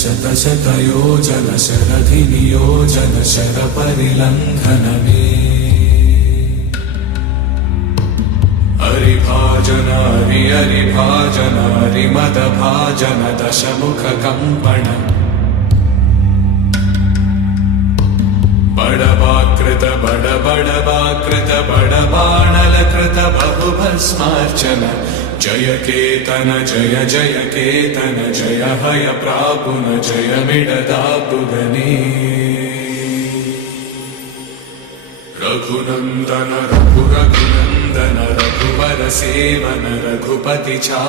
शतशतयोजन शरधिनियोजन शरपरिलङ्घनमे हरिभाजन हरिभाजन हरिमदभाजन दशमुखकम्पण बडवाकृत बडबडवाकृत बडबाणलकृत बहुभस्मार्चन जय केतन जय जय केतन जय हय प्रापुन जय मिडदापुगने रघुनंदन रघुनंदन रघुवर सेवन रघुपति चा